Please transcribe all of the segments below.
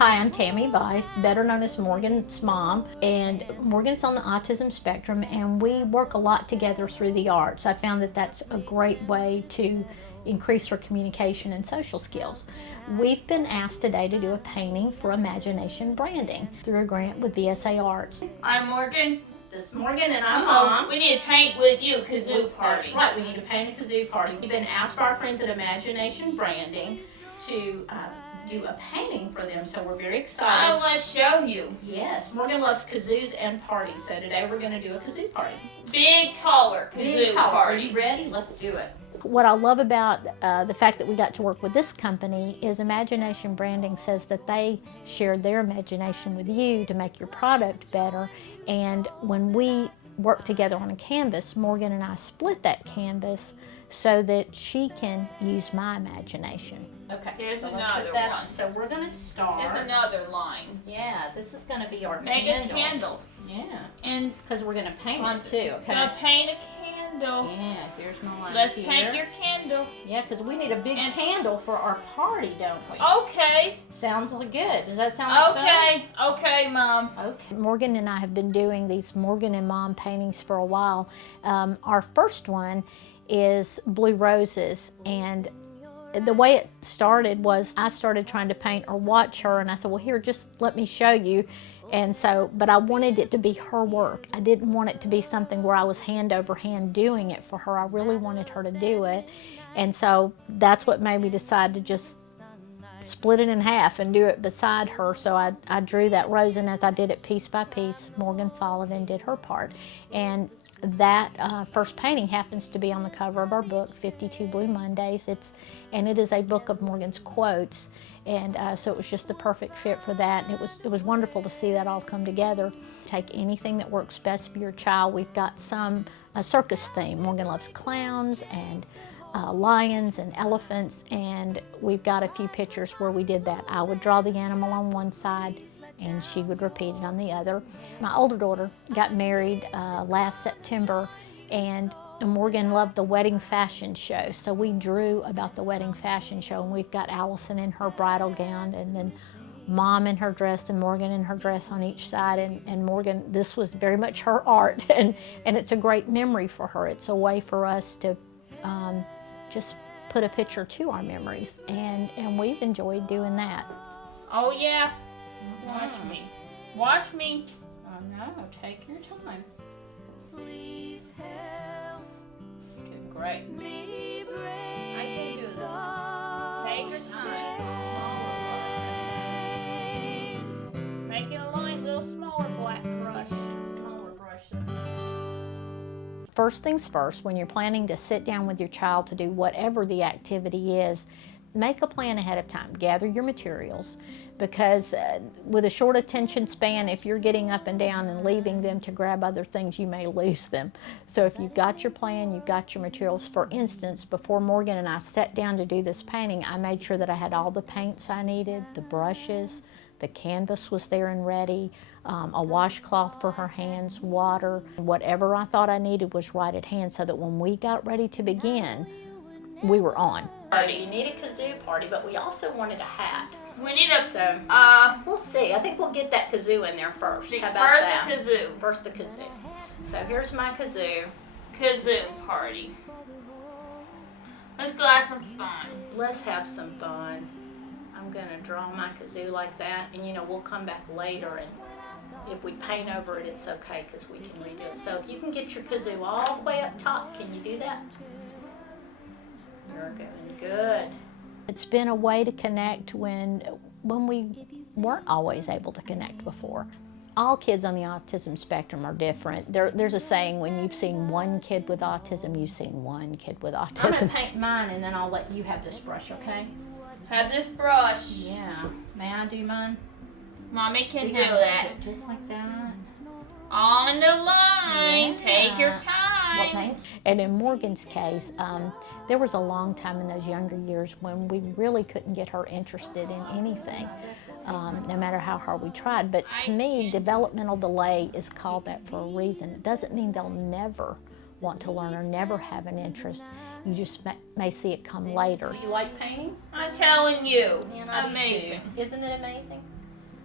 Hi, I'm Tammy Vice, better known as Morgan's mom, and Morgan's on the autism spectrum, and we work a lot together through the arts. I found that that's a great way to increase her communication and social skills. We've been asked today to do a painting for Imagination Branding through a grant with VSA Arts. I'm Morgan. This is Morgan and I'm Mom. We need to paint with you, kazoo party. That's right, we need to paint a kazoo party. We've been asked by our friends at Imagination Branding to do a painting for them, so we're very excited. Let's show you. Yes, Morgan loves kazoos and parties, so today we're going to do a kazoo party. Big, taller kazoo party. Are you ready? Let's do it. What I love about the fact that we got to work with this company is Imagination Branding says that they shared their imagination with you to make your product better, and when we work together on a canvas, Morgan and I split that canvas so that she can use my imagination. Okay, here's so another let's put that one. on. So we're going to start. Here's another line. Yeah, this is going to be our Make candle. a candle. Yeah. And because we're going to paint it too. Okay. Gonna paint a candle. Yeah, here's my line. Let's here. paint your candle. Yeah, because we need a big candle for our party, don't we? Okay. Sounds like good. Does that sound like Okay. Fun? Okay, Mom. Okay. Morgan and I have been doing these Morgan and Mom paintings for a while. Our first one is Blue Roses, and the way it started was I started trying to paint or watch her, and I said, well, here, just let me show you. And so, but I wanted it to be her work. I didn't want it to be something where I was hand over hand doing it for her. I really wanted her to do it. And so that's what made me decide to just split it in half and do it beside her. So I drew that rose, and as I did it piece by piece, Morgan followed and did her part. And that first painting happens to be on the cover of our book, 52 Blue Mondays. And it is a book of Morgan's quotes, and so it was just the perfect fit for that. And it was wonderful to see that all come together. Take anything that works best for your child. We've got a circus theme. Morgan loves clowns and lions and elephants, and we've got a few pictures where we did that. I would draw the animal on one side, and she would repeat it on the other. My older daughter got married last September, and Morgan loved the wedding fashion show, so we drew about the wedding fashion show, and we've got Allison in her bridal gown, and then Mom in her dress and Morgan in her dress on each side, and Morgan, this was very much her art, and it's a great memory for her. It's a way for us to just put a picture to our memories, and we've enjoyed doing that. Oh yeah. Watch me. Watch me. Oh no, take your time. Please help. Doing great. I can do this. Take your time. Make it a line, little smaller black brush. Smaller brushes. First things first, when you're planning to sit down with your child to do whatever the activity is, make a plan ahead of time. Gather your materials, because with a short attention span, if you're getting up and down and leaving them to grab other things, you may lose them. So if you've got your plan, you've got your materials. For instance, before Morgan and I sat down to do this painting, I made sure that I had all the paints I needed, the brushes, the canvas was there and ready, a washcloth for her hands, water. Whatever I thought I needed was right at hand, so that when we got ready to begin, we were on. You need a kazoo party, but we also wanted a hat. We need a, We'll see. I think we'll get that kazoo in there first. How about first that? a kazoo. First the kazoo. So here's my kazoo. Kazoo party. Let's go have some fun. Let's have some fun. I'm gonna draw my kazoo like that, and we'll come back later, and if we paint over it, it's okay because we can redo it. So if you can get your kazoo all the way up top, can you do that? You're going good. It's been a way to connect when we weren't always able to connect before. All kids on the autism spectrum are different. There's a saying, when you've seen one kid with autism, you've seen one kid with autism. I'm gonna paint mine, and then I'll let you have this brush, okay? Have this brush. Yeah. May I do mine? Mommy can See do how that. Just like that. On the line. Yeah. Take your time. Well, thank you. And in Morgan's case, there was a long time in those younger years when we really couldn't get her interested in anything, no matter how hard we tried. But to me, developmental delay is called that for a reason. It doesn't mean they'll never want to learn or never have an interest. You just may see it come later. Do you like painting? I'm telling you. Man, I do amazing. too. Isn't it amazing?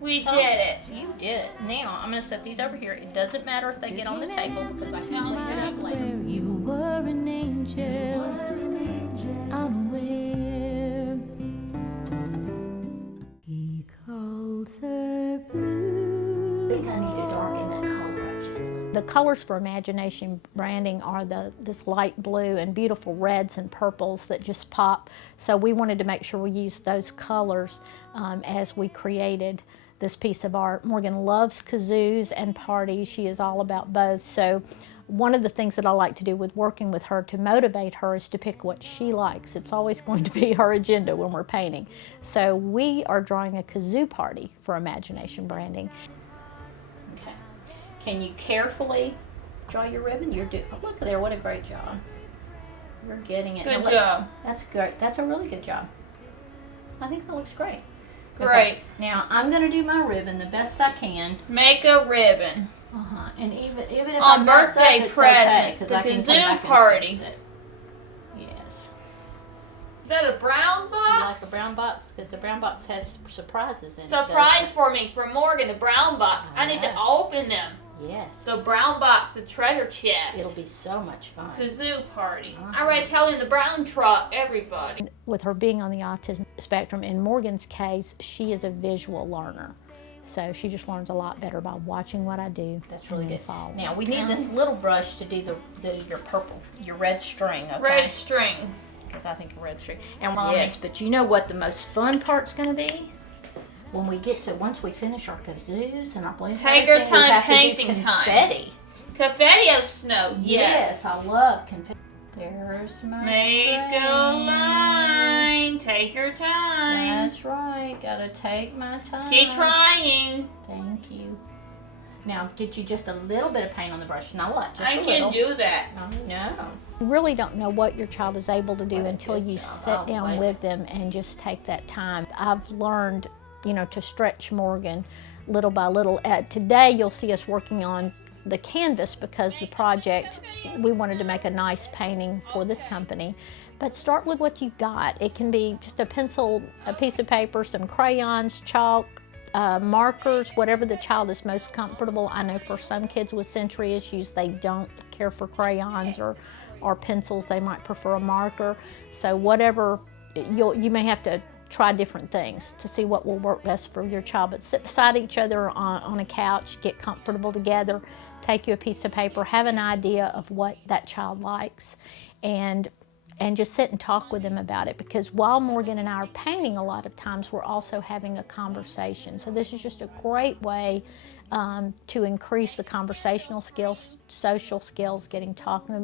We did it. You did it. Now, I'm going to set these over here. It doesn't matter if they get on the table because I can clean it up later. You were an angel, unaware. He calls her blue. I think I need to darken that color up just a little. The colors for Imagination branding are this light blue and beautiful reds and purples that just pop. So we wanted to make sure we used those colors as we created this piece of art. Morgan loves kazoos and parties. She is all about both. So one of the things that I like to do with working with her to motivate her is to pick what she likes. It's always going to be her agenda when we're painting. So we are drawing a kazoo party for Imagination branding. Okay. Can you carefully draw your ribbon? Oh, look there, what a great job. You're getting it. Good job. That's great. That's a really good job. I think that looks great. Great. Okay. Now I'm going to do my ribbon the best I can. Make a ribbon. And even if on I mess birthday up, it's presents, okay, the 'cause I can come kazoo back and party. fix it. Yes. Is that a brown You like box? a brown box? Because the brown box has surprises in it. Surprise doesn't for me from Morgan, the brown box. I need to open them. it? Yes. The brown box, the treasure chest. It'll be so much fun. Kazoo party. I already telling the brown truck, everybody. With her being on the autism spectrum, in Morgan's case, she is a visual learner. So she just learns a lot better by watching what I do. That's really good. Now we need this little brush to do your red string, okay? Red string. Because I think a red string. And yes, but you know what the most fun part's going to be? When we get to, once we finish our kazoos and our balloons, Take our everything, we time have to do painting time. confetti. Confetti of snow. Yes. I love confetti. There's my Make string. a line. Take your time. That's right. Gotta take my time. Keep trying. Thank you. Now get you just a little bit of paint on the brush. Now what? Just I a can little. do that. No. You really don't know what your child is able to do until you sit down with them and just take that time. I've learned, to stretch Morgan little by little. Today you'll see us working on the canvas because the project, we wanted to make a nice painting for this company. But start with what you've got. It can be just a pencil, a piece of paper, some crayons, chalk, markers, whatever the child is most comfortable. I know for some kids with sensory issues, they don't care for crayons or pencils. They might prefer a marker. So whatever, you may have to try different things to see what will work best for your child. But sit beside each other on a couch, get comfortable together, take you a piece of paper, have an idea of what that child likes, and just sit and talk with them about it. Because while Morgan and I are painting, a lot of times we're also having a conversation. So this is just a great way to increase the conversational skills, social skills, get them talking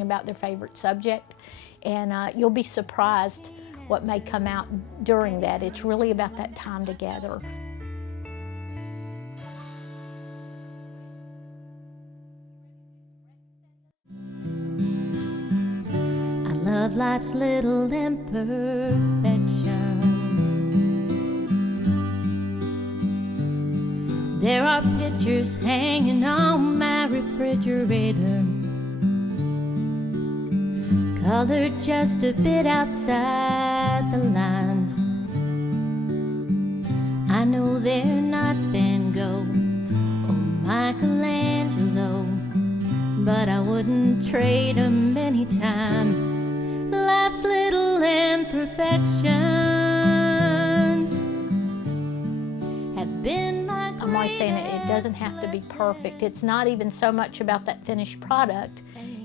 about their favorite subject. And you'll be surprised what may come out during that. It's really about that time together. I love life's little imperfections. There are pictures hanging on my refrigerator, colored just a bit outside the lines. I know they're not Van Gogh or Michelangelo, but I wouldn't trade them anytime. Life's little imperfections have been my greatest. I'm always saying it doesn't have to be perfect. It's not even so much about that finished product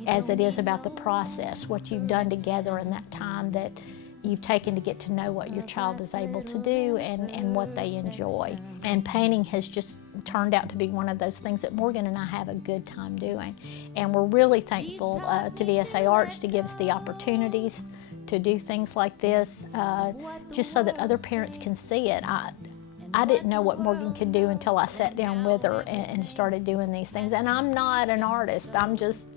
as it is about the process, what you've done together in that time that you've taken to get to know what your child is able to do and what they enjoy. And painting has just turned out to be one of those things that Morgan and I have a good time doing. And we're really thankful to VSA Arts to give us the opportunities to do things like this, just so that other parents can see it. I didn't know what Morgan could do until I sat down with her and started doing these things. And I'm not an artist. I'm just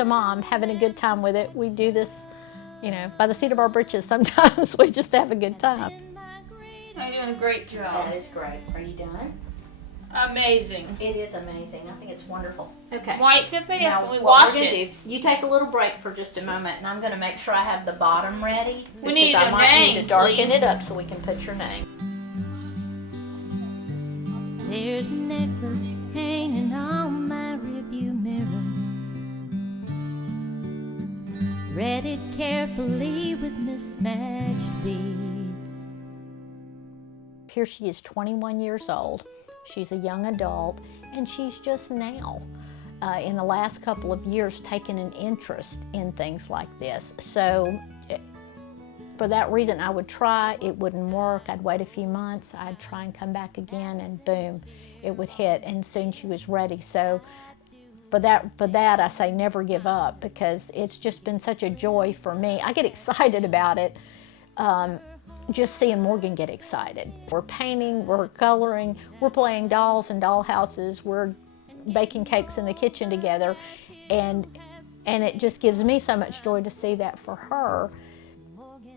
a mom having a good time with it. We do this, by the seat of our britches. Sometimes we just have a good time. You're doing a great job. That is great. Are you done? Amazing. It is amazing. I think it's wonderful. Okay. White confetti, Now, so we what wash we're gonna it. do, you take a little break for just a moment, and I'm going to make sure I have the bottom ready. We need because I a might need name, to darken please. it up so we can put your name. There's a necklace hanging on my rearview mirror, threaded carefully with mismatched beads. Here she is, 21 years old. She's a young adult, and she's just now, in the last couple of years, taken an interest in things like this. So for that reason, I would try, it wouldn't work, I'd wait a few months, I'd try and come back again, and boom, it would hit, and soon she was ready. So for that, I say never give up, because it's just been such a joy for me. I get excited about it, just seeing Morgan get excited. We're painting, we're coloring, we're playing dolls and dollhouses, we're baking cakes in the kitchen together, and it just gives me so much joy to see that for her.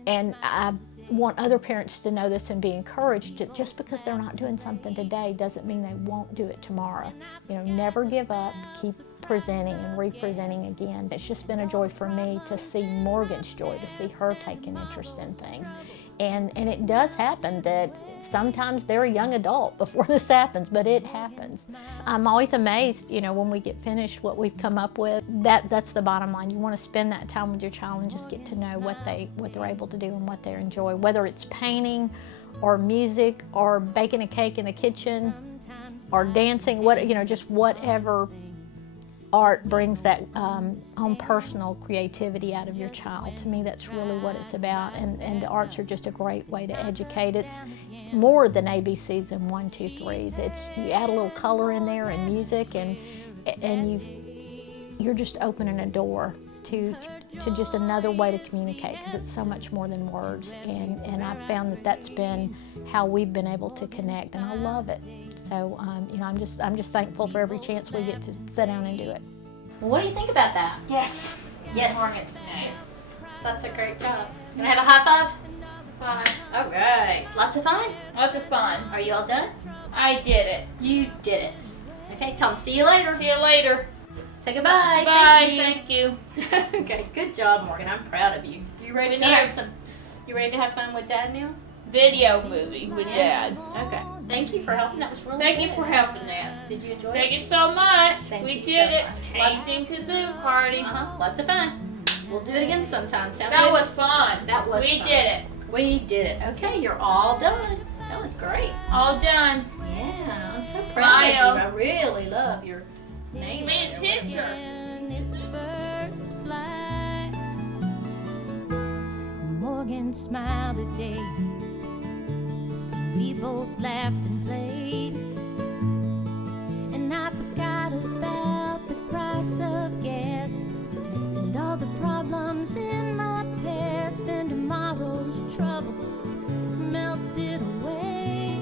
And I want other parents to know this and be encouraged. Just because they're not doing something today doesn't mean they won't do it tomorrow. You know, never give up, keep presenting and representing again. It's just been a joy for me to see Morgan's joy, to see her take an interest in things. And it does happen that sometimes they're a young adult before this happens, but it happens. I'm always amazed, you know, when we get finished what we've come up with. That's the bottom line. You want to spend that time with your child and just get to know what they're able to do and what they enjoy, whether it's painting or music or baking a cake in the kitchen or dancing, just whatever art brings that own personal creativity out of your child. To me, that's really what it's about, and the arts are just a great way to educate. It's more than ABCs and 1, 2, 3s. It's, you add a little color in there and music, and you're just opening a door to just another way to communicate, because it's so much more than words, and I've found that that's been how we've been able to connect, and I love it. So I'm just thankful for every chance we get to sit down and do it. Well, what do you think about that? Yes. Yes. Morgan's name. That's a great job. Can I have a high five? Fine. All right. Lots of fun? Lots of fun. Are you all done? I did it. You did it. Okay, Tom, see you later. See you later. Say goodbye. Bye. Thank you. Thank you. Okay, good job, Morgan. I'm proud of you. You ready to have fun with Dad now? Video movie with Dad. Okay. Thank you for helping. That was really Thank good. you for helping that. Did you enjoy Thank it? you so much. Thank We you did so it. much. Painting kazoo party. Lots of fun. We'll do it again sometime. Sound That good? was fun. That was We fun. did it. We did it. Okay, you're all done. That was great. All done. Yeah, I'm so proud of Smile. you. I really love your name. Made a picture. And its first flight, Morgan smiled today. We both laughed and played, and I forgot about the price of gas and all the problems in my past, and tomorrow's troubles melted away.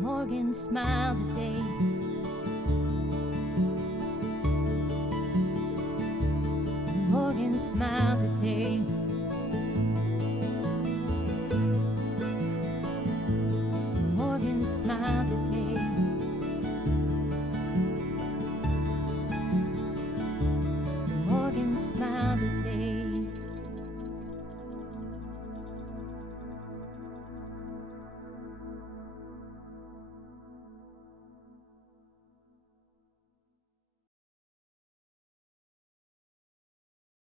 Morgan smiled today. Morgan smiled today.